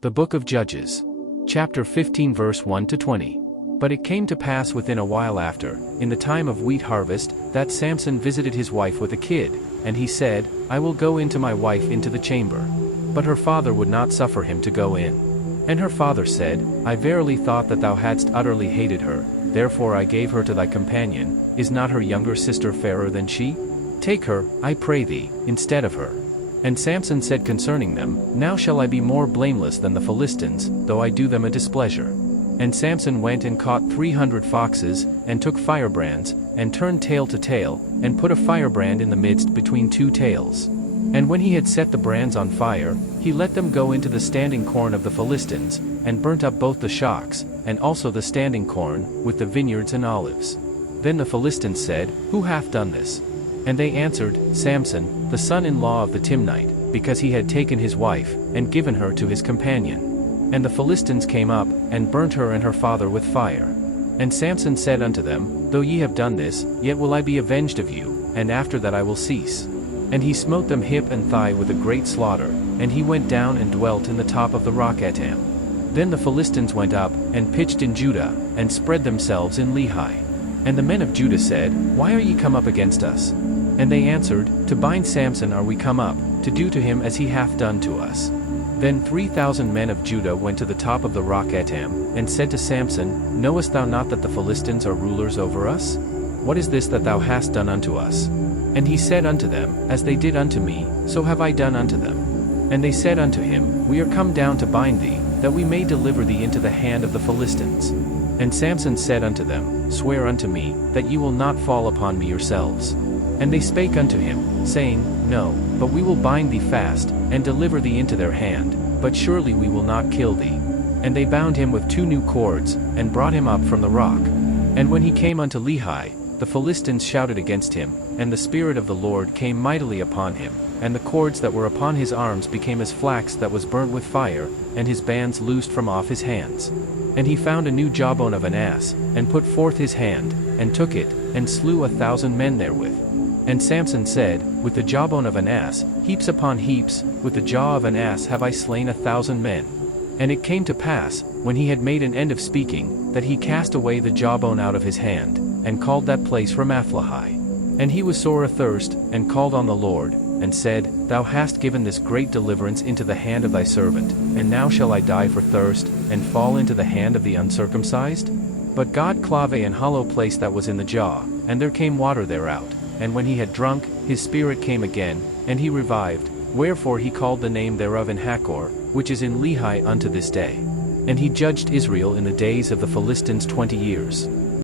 The Book of Judges. Chapter 15 verse 1 to 20. But it came to pass within a while after, in the time of wheat harvest, that Samson visited his wife with a kid, and he said, I will go into my wife into the chamber. But her father would not suffer him to go in. And her father said, I verily thought that thou hadst utterly hated her, therefore I gave her to thy companion. Is not her younger sister fairer than she? Take her, I pray thee, instead of her. And Samson said concerning them, Now shall I be more blameless than the Philistines, though I do them a displeasure. And Samson went and caught 300 foxes, and took firebrands, and turned tail to tail, and put a firebrand in the midst between two tails. And when he had set the brands on fire, he let them go into the standing corn of the Philistines, and burnt up both the shocks, and also the standing corn, with the vineyards and olives. Then the Philistines said, Who hath done this? And they answered, Samson, the son-in-law of the Timnite, because he had taken his wife, and given her to his companion. And the Philistines came up, and burnt her and her father with fire. And Samson said unto them, Though ye have done this, yet will I be avenged of you, and after that I will cease. And he smote them hip and thigh with a great slaughter, and he went down and dwelt in the top of the rock Etam. Then the Philistines went up, and pitched in Judah, and spread themselves in Lehi. And the men of Judah said, Why are ye come up against us? And they answered, To bind Samson are we come up, to do to him as he hath done to us. Then 3,000 men of Judah went to the top of the rock Etam, and said to Samson, Knowest thou not that the Philistines are rulers over us? What is this that thou hast done unto us? And he said unto them, As they did unto me, so have I done unto them. And they said unto him, We are come down to bind thee, that we may deliver thee into the hand of the Philistines. And Samson said unto them, Swear unto me, that ye will not fall upon me yourselves. And they spake unto him, saying, No, but we will bind thee fast, and deliver thee into their hand, but surely we will not kill thee. And they bound him with 2 new cords, and brought him up from the rock. And when he came unto Lehi, the Philistines shouted against him, and the Spirit of the Lord came mightily upon him, and the cords that were upon his arms became as flax that was burnt with fire, and his bands loosed from off his hands. And he found a new jawbone of an ass, and put forth his hand, and took it, and slew 1,000 men therewith. And Samson said, With the jawbone of an ass, heaps upon heaps, with the jaw of an ass have I slain 1,000 men. And it came to pass, when he had made an end of speaking, that he cast away the jawbone out of his hand, and called that place Ramathlehi. And he was sore athirst, and called on the Lord, and said, Thou hast given this great deliverance into the hand of thy servant, and now shall I die for thirst, and fall into the hand of the uncircumcised? But God clave an hollow place that was in the jaw, and there came water thereout. And when he had drunk, his spirit came again, and he revived, wherefore he called the name thereof in Hakor, which is in Lehi unto this day. And he judged Israel in the days of the Philistines 20 years.